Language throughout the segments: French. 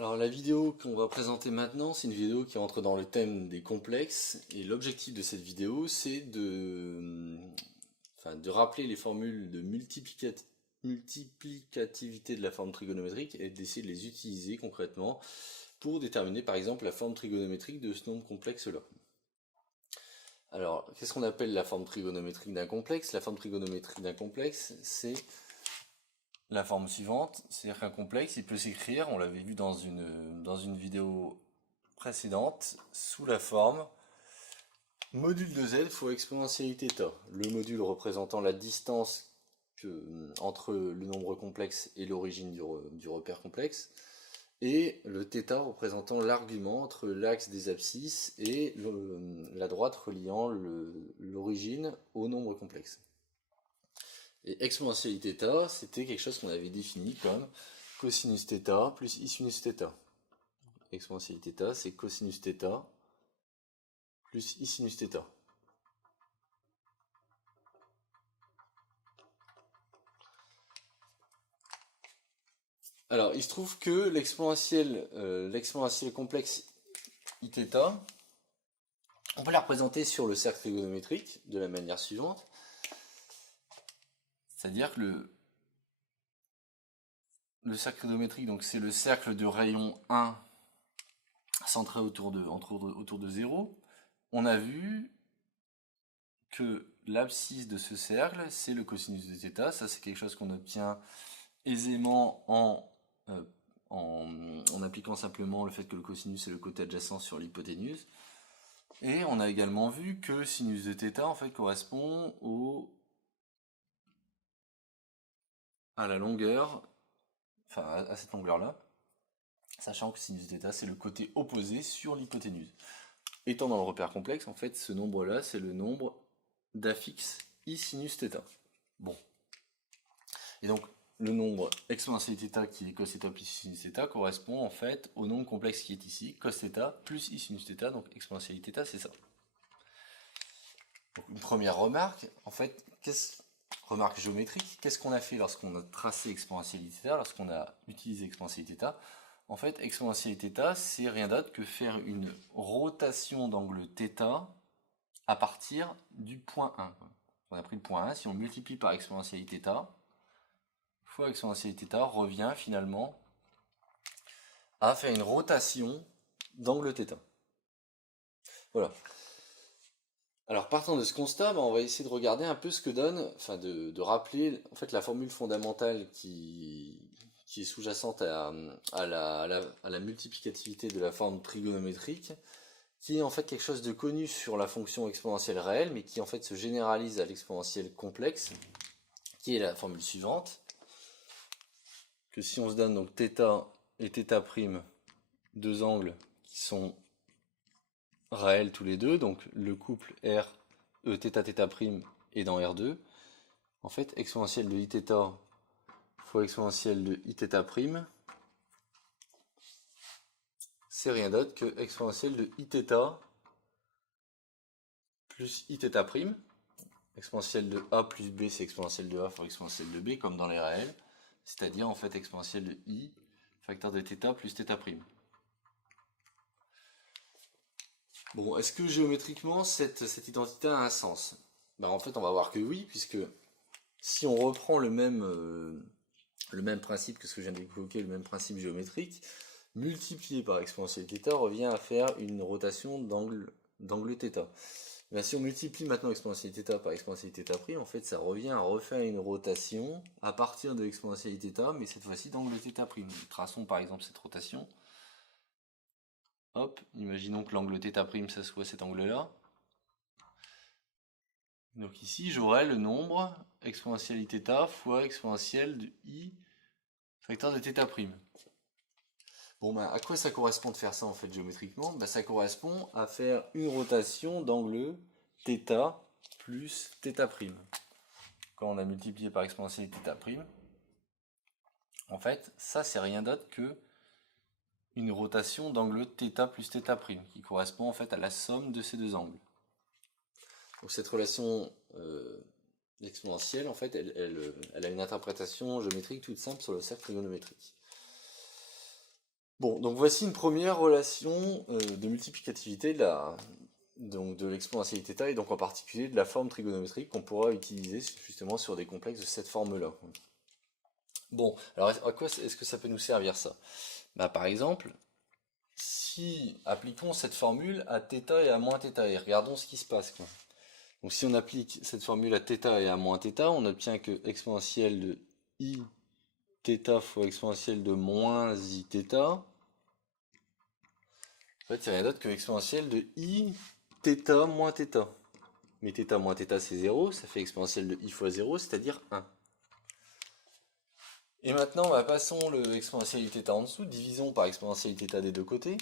Alors la vidéo qu'on va présenter maintenant, c'est une vidéo qui entre dans le thème des complexes, et l'objectif de cette vidéo, c'est de rappeler les formules de multiplicativité de la forme trigonométrique et d'essayer de les utiliser concrètement pour déterminer par exemple la forme trigonométrique de ce nombre complexe-là. Alors, qu'est-ce qu'on appelle la forme trigonométrique d'un complexe? La forme trigonométrique d'un complexe, c'est la forme suivante, c'est-à-dire qu'un complexe, il peut s'écrire, on l'avait vu dans une vidéo précédente, sous la forme module de z fois exponentialité θ. Le module représentant la distance entre le nombre complexe et l'origine du repère complexe, et le θ représentant l'argument entre l'axe des abscisses et la droite reliant l'origine au nombre complexe. Et exponentialité θ, c'était quelque chose qu'on avait défini comme cosinus θ plus i sinus θ. Exponentialité θ, c'est cosinus θ plus i sinus θ. Alors, il se trouve que l'exponentielle complexe iθ, on peut la représenter sur le cercle trigonométrique de la manière suivante. C'est-à-dire que le cercle trigonométrique, donc c'est le cercle de rayon 1 centré autour de 0. On a vu que l'abscisse de ce cercle, c'est le cosinus de θ. Ça, c'est quelque chose qu'on obtient aisément en appliquant simplement le fait que le cosinus est le côté adjacent sur l'hypoténuse. Et on a également vu que sinus de θ en fait correspond à la longueur, enfin à cette longueur-là, sachant que sinus de θ c'est le côté opposé sur l'hypoténuse. Étant dans le repère complexe, en fait, ce nombre-là, c'est le nombre d'affixes i sinus θ. Bon. Et donc, le nombre exponentialité θ qui est cos θ plus i sinus θ correspond en fait au nombre complexe qui est ici, cos θ plus i sinus θ, donc exponentialité θ, c'est ça. Donc, une première remarque, en fait, remarque géométrique, qu'est-ce qu'on a fait lorsqu'on a tracé exponentialité θ, lorsqu'on a utilisé exponentialité θ? En fait, exponentialité θ, c'est rien d'autre que faire une rotation d'angle θ à partir du point 1. On a pris le point 1, si on multiplie par exponentialité θ, fois exponentialité θ revient finalement à faire une rotation d'angle θ. Voilà. Alors partant de ce constat, on va essayer de regarder un peu ce que donne, enfin de rappeler en fait la formule fondamentale qui est sous-jacente à la multiplicativité de la forme trigonométrique, qui est en fait quelque chose de connu sur la fonction exponentielle réelle, mais qui en fait se généralise à l'exponentielle complexe, qui est la formule suivante, que si on se donne donc θ et θ', deux angles qui sont réels tous les deux, donc le couple θ θ' est dans R2, en fait exponentielle de iθ fois exponentielle de iθ', c'est rien d'autre que exponentielle de iθ plus iθ'. Exponentielle de a plus b, c'est exponentielle de a fois exponentielle de b, comme dans les réels, c'est-à-dire en fait exponentielle de i facteur de θ plus θ'. Bon, est-ce que géométriquement cette identité a un sens? En fait, on va voir que oui, puisque si on reprend le même principe que ce que je viens d'évoquer, le même principe géométrique, multiplié par exponentielle θ revient à faire une rotation d'angle θ. Si on multiplie maintenant exponentielle θ par exponentielle θ', en fait, ça revient à refaire une rotation à partir de exponentielle θ, mais cette fois-ci d'angle θ'. Traçons par exemple cette rotation. Hop, imaginons que l'angle θ', ça soit cet angle-là. Donc ici, j'aurai le nombre exponentielle θ fois exponentielle de i facteur de θ'. Bon, à quoi ça correspond de faire ça en fait géométriquement? Ça correspond à faire une rotation d'angle θ plus θ'. Quand on a multiplié par exponentielle θ', en fait, ça c'est rien d'autre que une rotation d'angle θ plus θ', qui correspond en fait à la somme de ces deux angles. Donc cette relation exponentielle, en fait, elle a une interprétation géométrique toute simple sur le cercle trigonométrique. Bon, donc voici une première relation de multiplicativité donc de l'exponentialité θ, et donc en particulier de la forme trigonométrique qu'on pourra utiliser justement sur des complexes de cette forme-là. Bon, alors à quoi est-ce que ça peut nous servir ça? Bah, par exemple, si appliquons cette formule à θ et à moins θ, et regardons ce qui se passe, quoi. Donc si on applique cette formule à θ et à moins θ, on obtient que exponentielle de i θ fois exponentielle de moins i θ, en fait, c'est rien d'autre que exponentielle de i θ moins θ. Mais θ moins θ, c'est 0, ça fait exponentielle de i fois 0, c'est-à-dire 1. Et maintenant, bah, passons le exponentielle i θ en dessous, divisons par exponentielle i θ des deux côtés.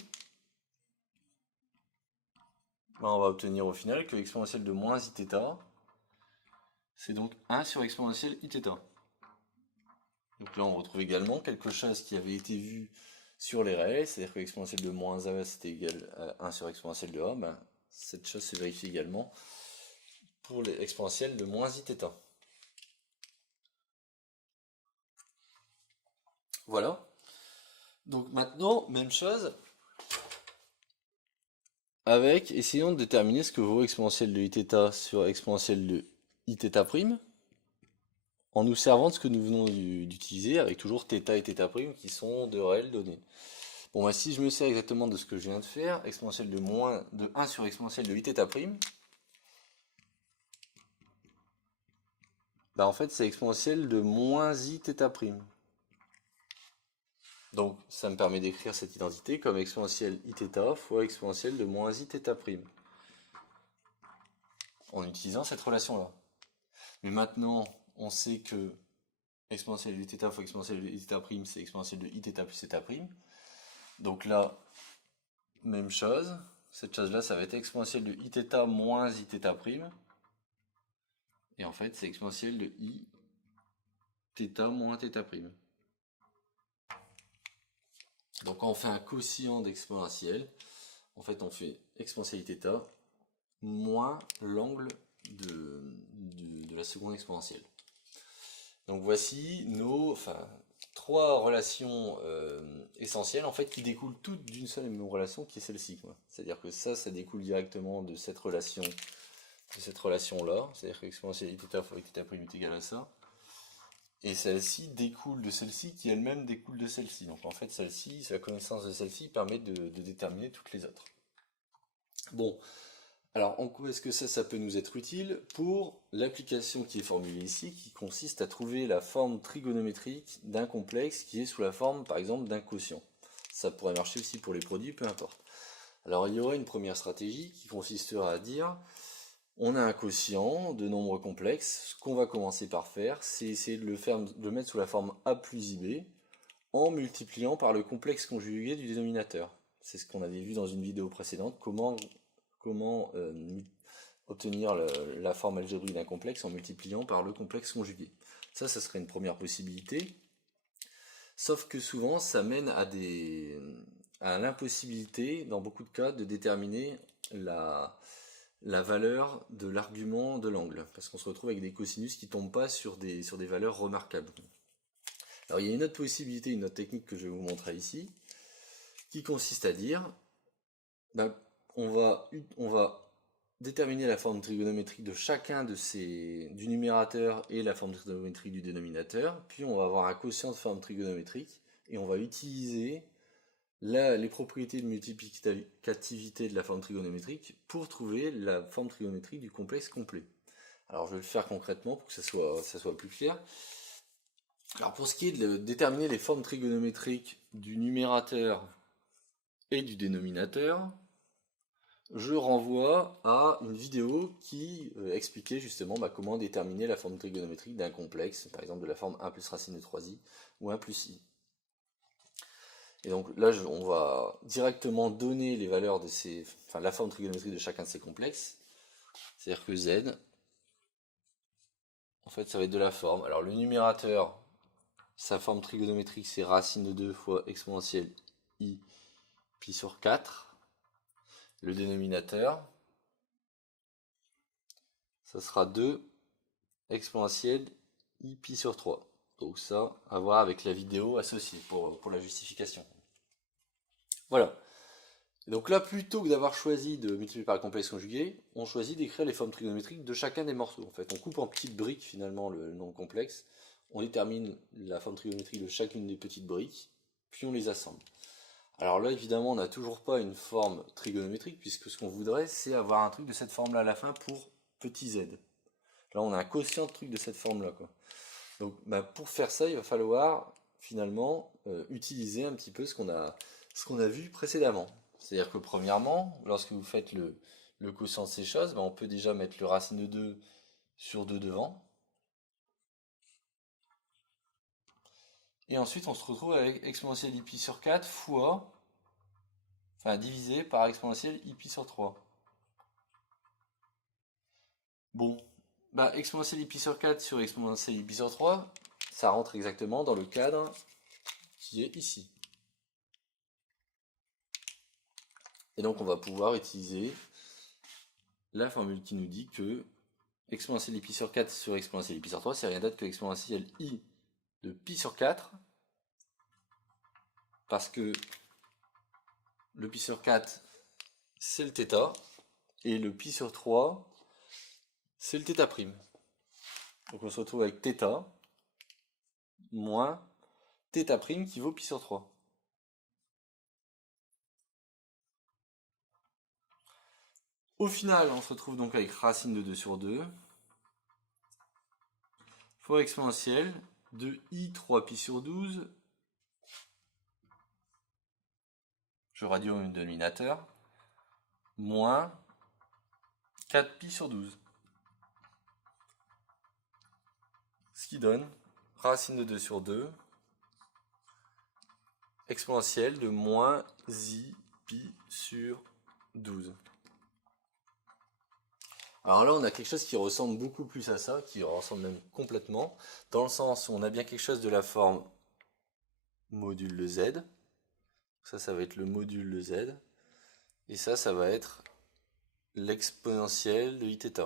Bah, on va obtenir au final que exponentielle de moins i θ, c'est donc 1 sur exponentielle i θ. Donc là, on retrouve également quelque chose qui avait été vu sur les réels, c'est-à-dire que l'exponentielle de moins a c'était égal à 1 sur exponentielle de a, ben, cette chose se vérifie également pour les exponentielles de moins i θ. Voilà. Donc maintenant, même chose, avec, essayons de déterminer ce que vaut exponentielle de i θ sur exponentielle de i θ', en nous servant de ce que nous venons d'utiliser, avec toujours θ et θ' qui sont de réelles données. Bon, bah, si je me sers exactement de ce que je viens de faire, exponentielle de 1 sur exponentielle de i θ', bah en fait c'est exponentielle de moins i θ'. Donc ça me permet d'écrire cette identité comme exponentielle i θ fois exponentielle de moins i θ', en utilisant cette relation-là. Mais maintenant, on sait que exponentielle de i θ fois exponentielle de i θ', c'est exponentielle de i θ plus θ'. Donc là, même chose. Cette chose-là, ça va être exponentielle de i θ moins i θ'. Et en fait, c'est exponentielle de i θ moins θ'. Donc quand on fait un quotient d'exponentielle, en fait on fait exponentielle i θ moins l'angle de la seconde exponentielle. Donc voici nos trois relations essentielles en fait qui découlent toutes d'une seule et même relation qui est celle-ci. C'est-à-dire que ça découle directement de cette relation là, c'est-à-dire que exponentielle i θ fois i θ' est égal à ça. Et celle-ci découle de celle-ci qui elle-même découle de celle-ci. Donc en fait celle-ci, la connaissance de celle-ci permet de déterminer toutes les autres. Bon, alors en quoi est-ce que ça peut nous être utile? Pour l'application qui est formulée ici, qui consiste à trouver la forme trigonométrique d'un complexe qui est sous la forme par exemple d'un quotient. Ça pourrait marcher aussi pour les produits, peu importe. Alors il y aura une première stratégie qui consistera à dire on a un quotient de nombres complexes. Ce qu'on va commencer par faire, c'est essayer de le mettre sous la forme a plus ib en multipliant par le complexe conjugué du dénominateur. C'est ce qu'on avait vu dans une vidéo précédente, comment obtenir la forme algébrique d'un complexe en multipliant par le complexe conjugué. Ça serait une première possibilité. Sauf que souvent, ça mène à l'impossibilité, dans beaucoup de cas, de déterminer la valeur de l'argument de l'angle, parce qu'on se retrouve avec des cosinus qui ne tombent pas sur des valeurs remarquables. Alors il y a une autre possibilité, une autre technique que je vais vous montrer ici, qui consiste à dire, on va déterminer la forme trigonométrique de chacun du numérateur et la forme trigonométrique du dénominateur, puis on va avoir un quotient de forme trigonométrique, et on va utiliser les propriétés de multiplicativité de la forme trigonométrique pour trouver la forme trigonométrique du complexe complet. Alors je vais le faire concrètement pour que ça soit plus clair. Alors pour ce qui est de déterminer les formes trigonométriques du numérateur et du dénominateur, je renvoie à une vidéo qui expliquait justement comment déterminer la forme trigonométrique d'un complexe, par exemple de la forme 1 plus racine de 3i ou 1 plus i. Et donc là, on va directement donner les valeurs la forme trigonométrique de chacun de ces complexes. C'est-à-dire que z, en fait, ça va être de la forme. Alors le numérateur, sa forme trigonométrique, c'est racine de 2 fois exponentielle i pi sur 4. Le dénominateur, ça sera 2 exponentielle i pi sur 3. Donc ça, à voir avec la vidéo associée pour la justification. Et donc là, plutôt que d'avoir choisi de multiplier par le complexe conjugué, on choisit d'écrire les formes trigonométriques de chacun des morceaux. En fait, on coupe en petites briques finalement le nombre complexe, on détermine la forme trigonométrique de chacune des petites briques, puis on les assemble. Alors là, évidemment, on n'a toujours pas une forme trigonométrique, puisque ce qu'on voudrait, c'est avoir un truc de cette forme-là à la fin pour petit z. Là, on a un quotient de truc de cette forme-là, quoi. Donc, bah, pour faire ça, il va falloir finalement utiliser un petit peu ce qu'on a vu précédemment. C'est-à-dire que premièrement, lorsque vous faites le quotient de ces choses, bah, on peut déjà mettre le racine de 2 sur 2 devant. Et ensuite, on se retrouve avec exponentielle i pi sur 4 fois, enfin divisé par exponentielle i pi sur 3. Bon, bah, exponentielle i pi sur 4 sur exponentielle i pi sur 3, ça rentre exactement dans le cadre qui est ici. Et donc on va pouvoir utiliser la formule qui nous dit que exponentielle i pi sur 4 sur exponentielle i pi sur 3, c'est rien d'autre que exponentielle i de pi sur 4, parce que le pi sur 4, c'est le θ, et le pi sur 3, c'est le θ'. Donc on se retrouve avec θ moins θ' qui vaut pi sur 3. Au final, on se retrouve donc avec racine de 2 sur 2 fois exponentielle de i 3 pi sur 12, je réduis au dénominateur, moins 4 pi sur 12. Ce qui donne racine de 2 sur 2, exponentielle de moins i pi sur 12. Alors là, on a quelque chose qui ressemble beaucoup plus à ça, qui ressemble même complètement, dans le sens où on a bien quelque chose de la forme module de z. Ça va être le module de z. Et ça va être l'exponentielle de iθ.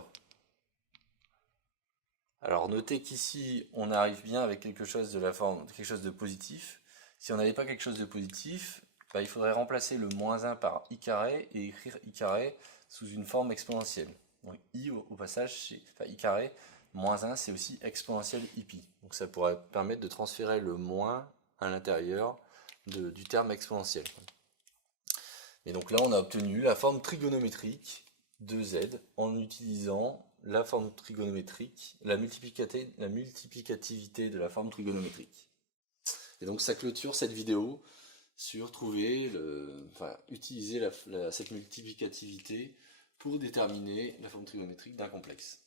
Alors notez qu'ici, on arrive bien avec quelque chose de la forme, quelque chose de positif. Si on n'avait pas quelque chose de positif, bah, il faudrait remplacer le moins 1 par i carré et écrire i carré sous une forme exponentielle. Donc i au passage, enfin i carré, moins 1, c'est aussi exponentielle i pi. Donc ça pourrait permettre de transférer le moins à l'intérieur du terme exponentiel. Et donc là, on a obtenu la forme trigonométrique de z en utilisant la forme trigonométrique, la multiplicativité de la forme trigonométrique. Et donc ça clôture cette vidéo sur utiliser cette multiplicativité pour déterminer la forme trigonométrique d'un complexe.